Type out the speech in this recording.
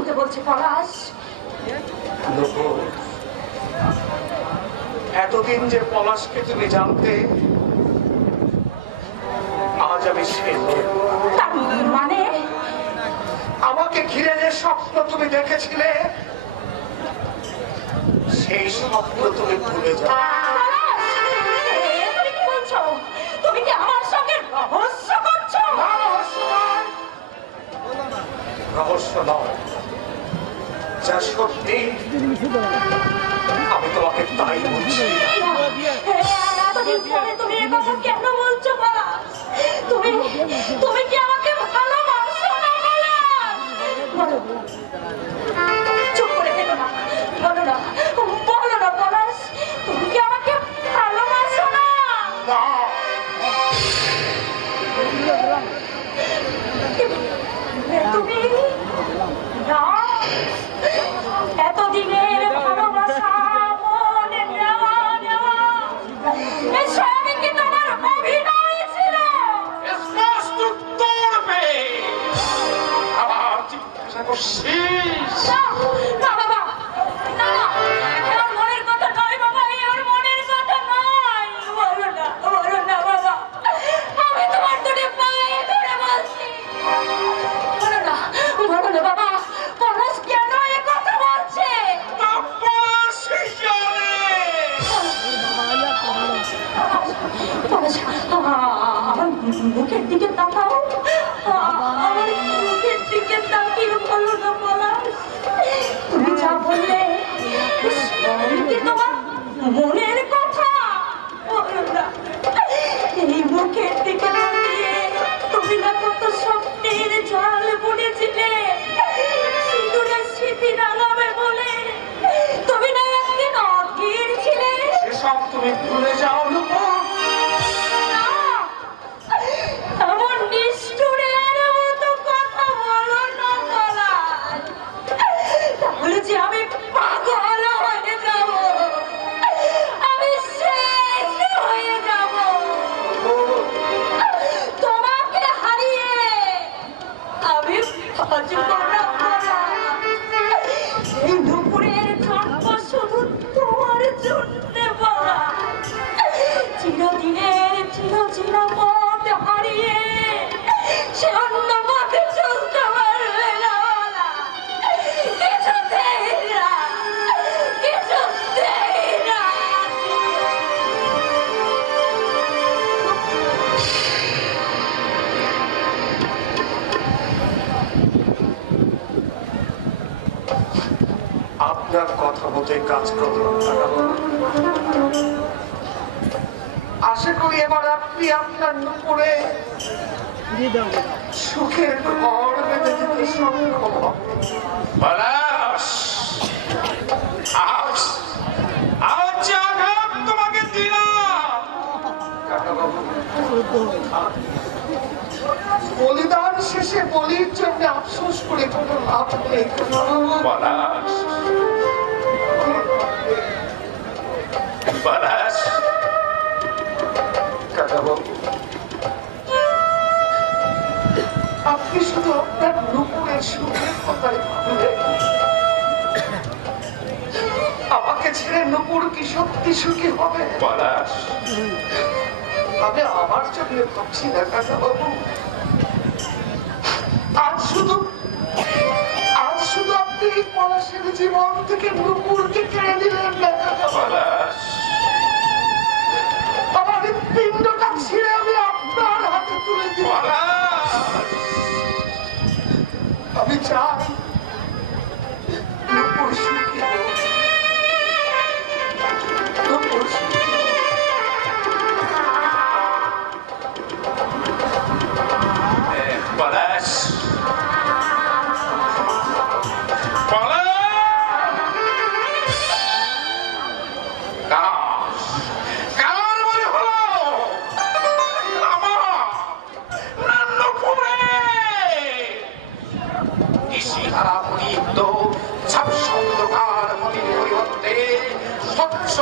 শুনতে বলছি পলাশ। এতদিন যে পলাশকে তুমি জানতে, আজ আমি মানে আমাকে ঘিরে যে স্বপ্ন তুমি দেখেছিলে, সেই স্বপ্ন তুমি ভুলে যাও। তুমি কি বলছো? তুমি কি আমার সঙ্গে রহস্য করছো? রহস্য নয়, যা সত্যি আমি তোমাকে তাই বলছি। তুমি এ কথা কেন বলছো পলাশ? তুমি তুমি কি আমাকে ভালোবাসো না পলাশ? চুপ করে থেকো না, বলো না, বলো না পলাশ, তুমি কি আমাকে ভালোবাসো না? তুমি না, এতদিনের ভালোবাসা, মনে নেওয়া নেওয়া, এসবই কি তোমার অভিনয় ছিল? স্পষ্ট উত্তর পেয়ে আবার জিজ্ঞাসা করছিস? না বাবা, না, এর মনের কথা নয় বাবা, এর মনের কথা নয়। বলো না বাবা, আমি তোমার দুটি পায়ে ধরে বলছি, বলো না বাবা, পলাশ কেন এ কথা বলছে? পলাশ, আমার মুখের দিকে তাকাও, আমার মুখের দিকে তাকিয়ে বলো না পলাশ, তুমি যা বললে কি তোমার মনের কথা? বলো না, এই মুখের দিকে তাকিয়ে তুমি না কত স্বপ্নের জাল বুনেছিলে, সিঁদুরের স্মৃতি রাঙাবে বলে তুমি না একদিন অধীর ছিলে। সেসব তুমি ভুলে যাও না। এমন নিষ্ঠুরের মতো কথা বলো না পলাশ, তাহলে যে আমি পাগল হয়ে যাব, আমি শেষ হয়ে যাব। তোমাকে হারিয়ে আমি বাঁচব না পলাশ। এই দুপুরের জন্ম শুধু তোমার জন্য পলাশ। চিরদিনের চিরপথ হারিয়ে সে অন্য পথে চলতে পারবে না পলাশ। কিছুতেই না, কিছুতেই না। আপনার কথা মতে কাজ করলাম। আশা করি এবার আপনি আপনার নুপুরে সুখের ঘর বেঁধে দিতে সক্ষম হবেন। আজ আঘাত তোমাকে দিলাম বলিদান শেষে বলির জন্য আফসোস করে কোনো লাভ নেই। আপনি শুধু আপনার নুপুরের সুখের কথাই ভাবলেন। আমাকে ছেড়ে নুপুর কি সত্যি সুখী হবে? আমি আমার জন্য ভাবছি না কাকা বাবু। আজ শুধু আপনি পলাশের জীবন থেকে নুপুরকে কেড়ে দিলেন না কাকা পলাশ। আমার পিণ্ডটা ছিঁড়ে আমি আপনার হাতে তুলে দিই। আমি চাই নুপুর সুখী হোক। নুপুর সুখী পলাশ। স্বচ্ছ